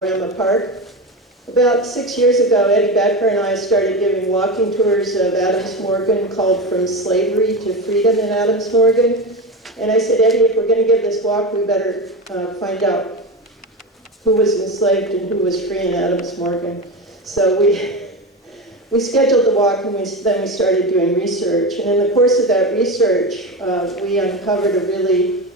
Panorama Park. About 6 years ago, Eddie Becker and I started giving walking tours of Adams Morgan called From Slavery to Freedom in Adams Morgan. And I said, Eddie, if we're going to give this walk, we better find out who was enslaved and who was free in Adams Morgan. So we scheduled the walk, and then we started doing research. And in the course of that research, we uncovered a really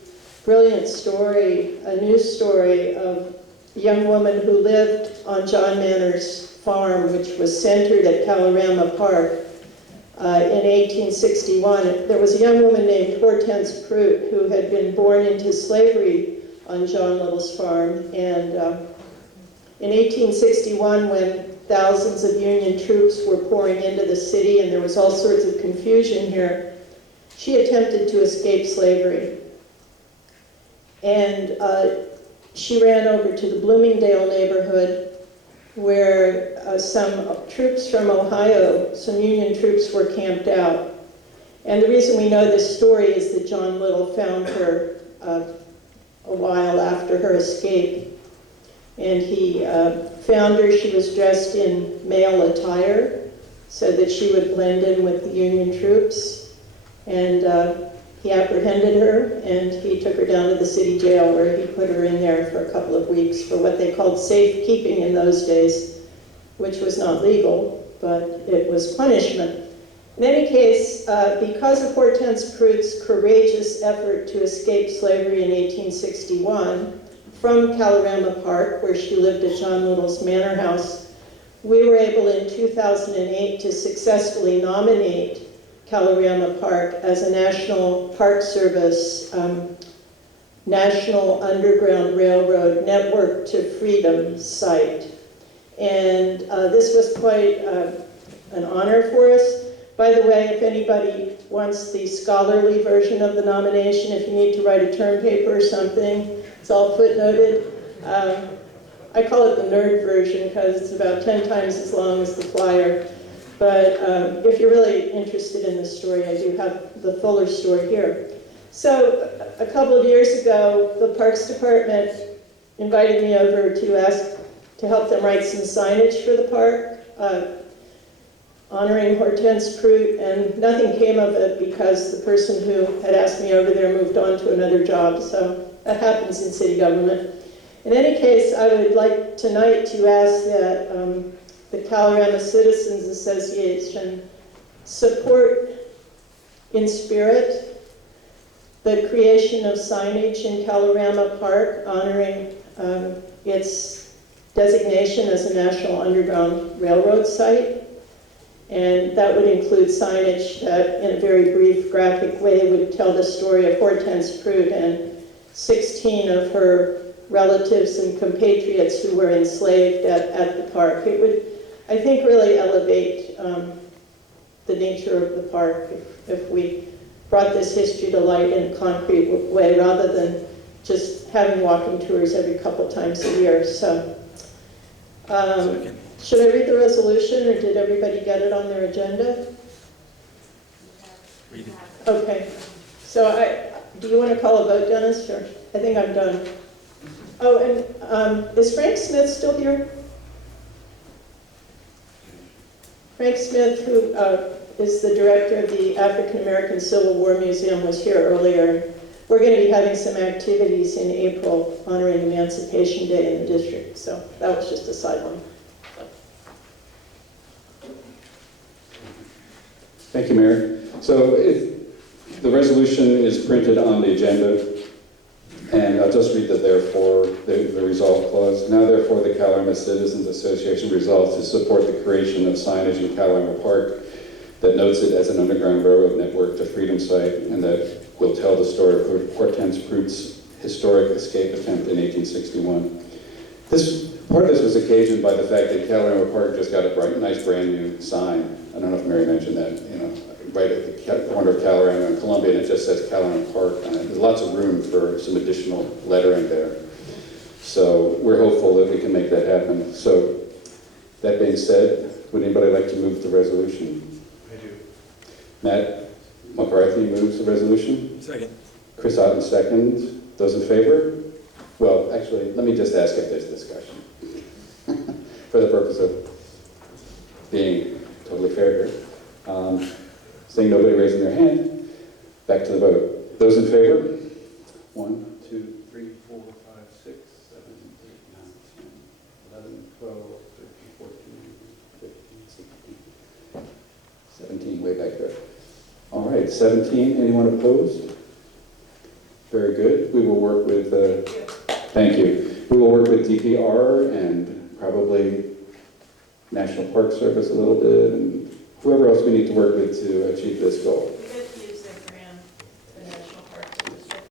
brilliant story, a news story of a young woman who lived on John Manor's farm, which was centered at Panorama Park in 1861. There was a young woman named Hortense Prout who had been born into slavery on John Little's farm. And in 1861, when thousands of Union troops were pouring into the city and there was all sorts of confusion here, she attempted to escape slavery. And she ran over to the Bloomingdale neighborhood where some troops from Ohio, some Union troops, were camped out. And the reason we know this story is that John Little found her a while after her escape. And he found her. She was dressed in male attire so that she would blend in with the Union troops. And he apprehended her, and he took her down to the city jail, where he put her in there for a couple of weeks for what they called safekeeping in those days, which was not legal, but it was punishment. In any case, because of Hortense Prout's courageous effort to escape slavery in 1861 from Panorama Park, where she lived at John Little's manor house, we were able in 2008 to successfully nominate Panorama Park as a National Park Service National Underground Railroad Network to Freedom site. And this was quite an honor for us. By the way, if anybody wants the scholarly version of the nomination, if you need to write a term paper or something, it's all footnoted. I call it the nerd version because it's about 10 times as long as the flyer. But if you're really interested in this story, I do have the fuller story here. So a couple of years ago, the Parks Department invited me over to help them write some signage for the park, honoring Hortense Prout, and nothing came of it because the person who had asked me over there moved on to another job. So that happens in city government. In any case, I would like tonight to ask that the Panorama Citizens Association support in spirit the creation of signage in Panorama Park honoring its designation as a National Underground Railroad site. And that would include signage that, in a very brief, graphic way, would tell the story of Hortense Prout and 16 of her relatives and compatriots who were enslaved at the park. It would, I think, really elevate the nature of the park if we brought this history to light in a concrete way rather than just having walking tours every couple times a year. So, should I read the resolution, or did everybody get it on their agenda? Read it. Okay. So do you want to call a vote, Dennis? Sure. I think I'm done. Oh, and is Frank Smith still here? Frank Smith, who is the director of the African American Civil War Museum, was here earlier. We're going to be having some activities in April honoring Emancipation Day in the district. So that was just a sideline. Thank you, Mayor. So the resolution is printed on the agenda, and I'll just read the therefore, the resolve clause. Now therefore the Panorama Citizens Association resolves to support the creation of signage in Panorama Park that notes it as an Underground Railroad Network to Freedom site, and that will tell the story of Hortense Prout's historic escape attempt in 1861. Part of this was occasioned by the fact that Panorama Park just got a nice brand new sign. I don't know if Mary mentioned that, right at the corner of Panorama and Columbia, and it just says Panorama Park on it. There's lots of room for some additional lettering there. So we're hopeful that we can make that happen. So that being said, would anybody like to move the resolution? I do. Matt McCarthy moves the resolution. Second. Chris Otten seconds. Those in favor? Well, actually, let me just ask if there's discussion. for the purpose of being totally fair here. Seeing nobody raising their hand, back to the vote. Those in favor? 1, 2, 3, 4, 5, 6, 7, 8, 9, 10, 11, 12, 13, 14, 15, 16, 17, way back there. All right, 17, anyone opposed? Very good. We will work with, thank you. We will work with DPR and probably National Park Service a little bit, and whoever else we need to work with to achieve this goal.